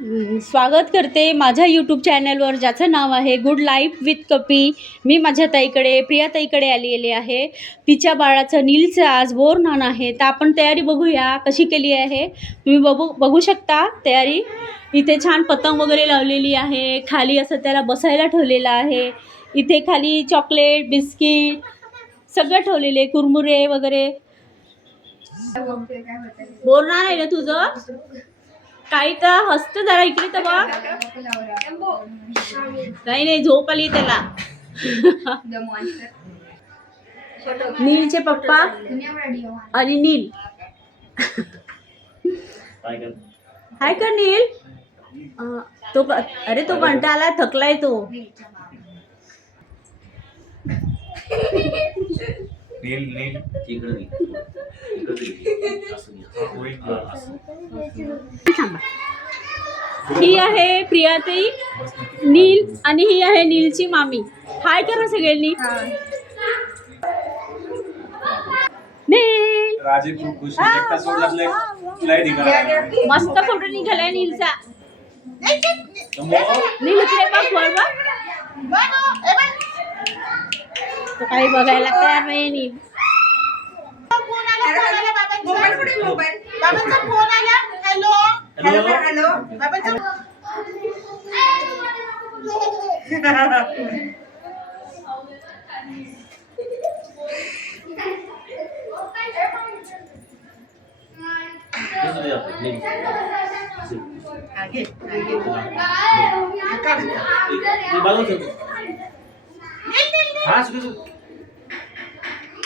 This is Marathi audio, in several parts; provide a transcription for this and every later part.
स्वागत करते माझ्या यूट्यूब चॅनलवर, ज्याचं नाव आहे गुड लाईफ विथ कपी. मी माझ्या ताईकडे, प्रिया ताईकडे आलेले आहे. तिच्या बाळाचं नीलचं आज बोरनान आहे, तर आपण तयारी बघूया कशी केली आहे. तुम्ही बघू शकता तयारी. इथे छान पतंग वगैरे लावलेली आहे, खाली असं त्याला बसायला ठेवलेलं आहे. इथे खाली चॉकलेट बिस्किट सगळं ठेवलेले, कुरमुरे वगैरे. बोरनान आहे ना तुझं? काही तर हसत जरा, इकडे तर बघ. नाही झोप आली त्याला. नीलचे पप्पा आणि नील. हाय का नील? तो अरे तो कंटाळा, थकलाय तो. नील ही आहे प्रियाताई, नील, आणि ही आहे नीलची मामी. हाय करा सगळ्यांनी. नील राजे तू खुश एकटा सोडलाय फ्लाइट निघाला. मस्त फोटो निघालाय नीलचा. नील इकडे बघ, वर बघ. तो काही बघायला तयार नाही नील. बाबांचा फोन आला. हॅलो हॅलो हॅलो बाबांचा.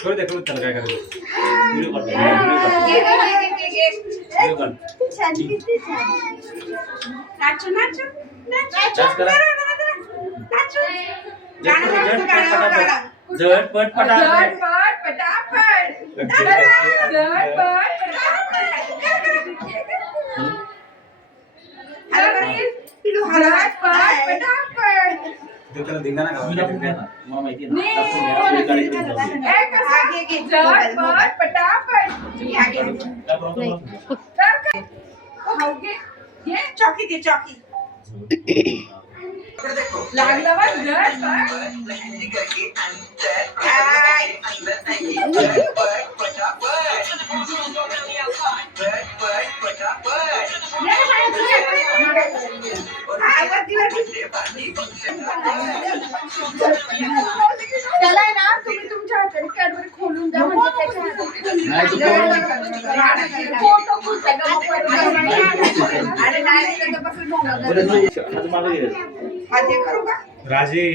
करू दे त्याला काय करायचं. व्हिडिओ कॉल नाचू नाचू झटपट पटापट. त्याला धिंगाणा घालायला मला माहिती आहे. चॉकी दे चॉकी. लागला त्याला ना तुम्ही तुमच्या हाताने कॅडबरी खोलून द्या, म्हणजे राजे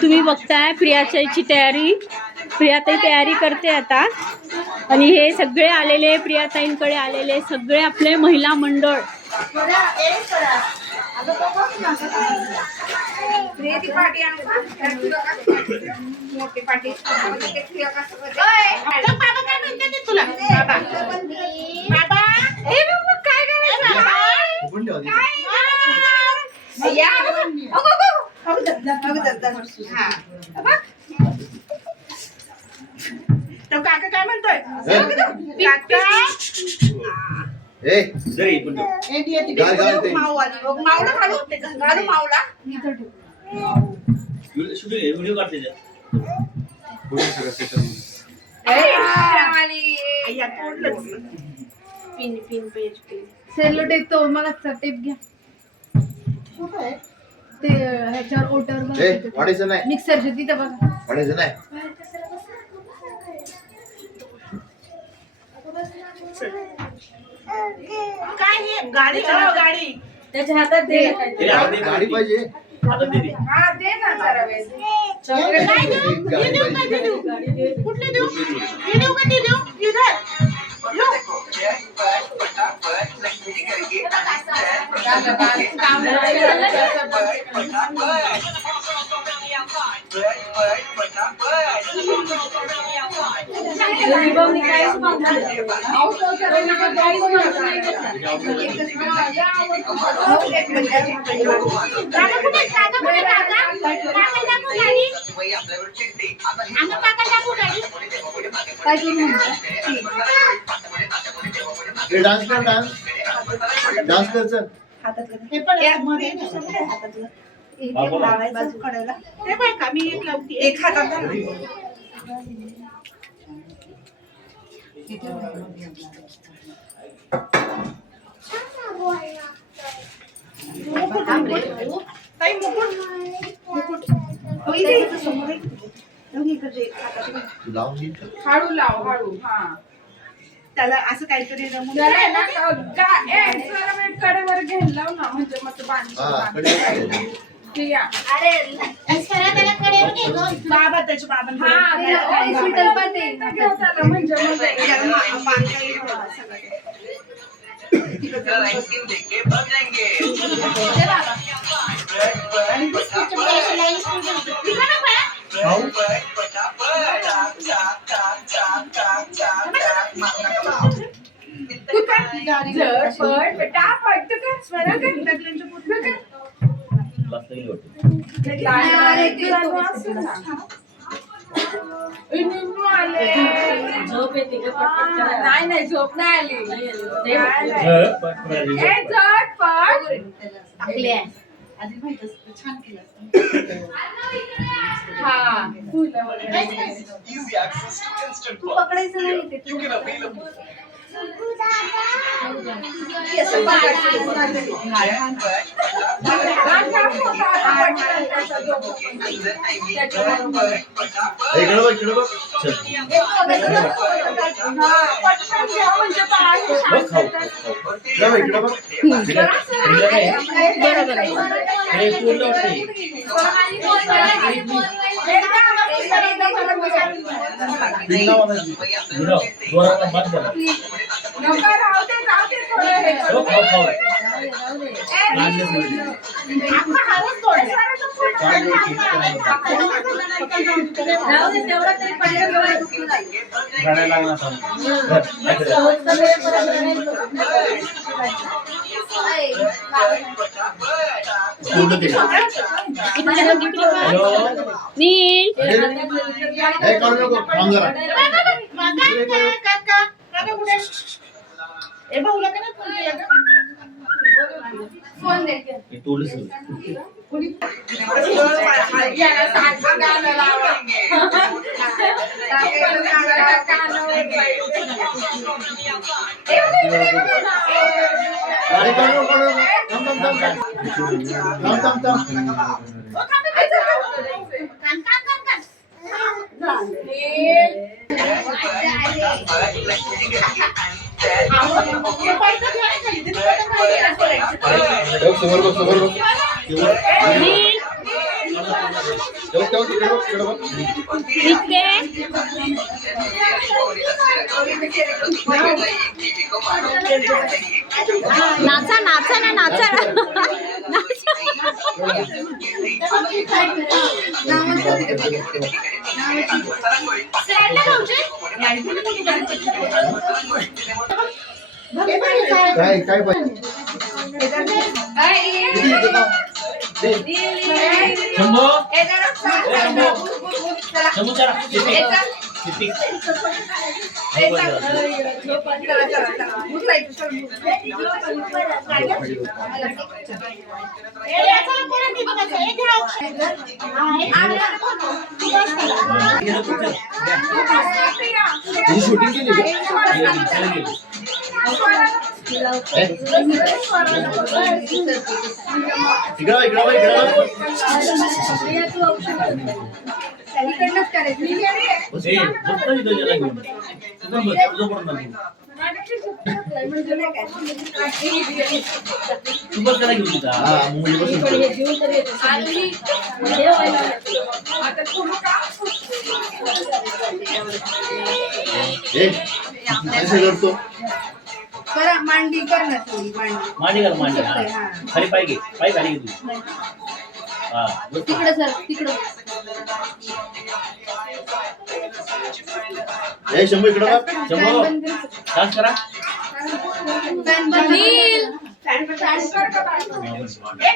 तुम्ही बघताय प्रियाताईची तयारी. प्रियाताई तयारी करते आता. आणि हे सगळे आलेले, प्रियाताईंकडे आलेले सगळे आपले महिला मंडळ. मोठी पार्टी तुला. काय तो काका काय म्हणतोय? मावला घालू मावला. व्हिडिओ काढते सेलो टेप तो मग टेप घ्या. ते ह्याच्यावर ओटर मिक्सरच्या तिथं बघा. काय हे गाडी चढव गाडी. त्याच्या हातात दे. गाडी पाहिजे. हा दे ना जरा वेळ. कुठले देऊ? हे देऊ का ते देऊ? इधर काय करू म्हणतो? डान्स कर डान्स कर चल. हे पण मध्ये दुसरं काय हातातलं? हे लावायचं कडेला. ते बाय का मी एक लावते. एक हातात धर. ताई मुकुट. होई दे इथं समोर आहे. दोन्ही इकडचे हाताचे. तू लावून घे. हळू लाव हळू. हा त्याला असं काहीतरी रमून त्याला आहे ना कडेवर घ्यायला लाव ना म्हणजे मग ते हा कडे ते या अरे त्याला कडेवर घे गं. बाबा त्याच्या बाबांना हॉस्पिटल पण ते त्याला म्हणजे मग त्याला बांधता येईल सगळं आणि बिस्किटच्या पुढे लाईन तिकडे ना बाळा. झटपट बेटा पट कर स्वरा कर त्यांच्या पुढे कर झोप येते का पटपट करा. नाही झोप नाही आली झटपट. झटपट आपले आहे. आधी माहित असतं छान केलं हा तू पकडायचं नाही ते. इकडे बघ चल. जाऊ इकडे बघ. बरोबर आहे. हे पूर्ण होते. बिना वाजवायची. जोरात बंद करा. राहू दे थोडं हो, खाऊ खाऊ. राहू दे, तेवढं तरी पडलं डोळे दुखू नाही. रडायला लागला आता. पूर्ण दे. इकडे बघ, इकडे बघ. हॅलो. नील हे करू नको थांब जरा. ए भाऊला का नाही फोन केला का? फोन दे. हे तोडीस. याला सारखं गाणं लावा. अरे करू नको. थांब. समोर बघ. नील इकडे बघ. इकडे नाचा नाचा ना नाचा काय पाहिजे. शंभू. शंभू चला. किती? शूटिंग केली इकडनंच करायचं. करतो करा मांडी कर ना थोडी मांडी. मांडी कर मांडी. हा. खाली पाय घे. पाय खाली घे तू. हा. तिकडे सर तिकडे हे शंभू इकडं बघ. शंभू डान्स करा नील फॅन कर का बाळा?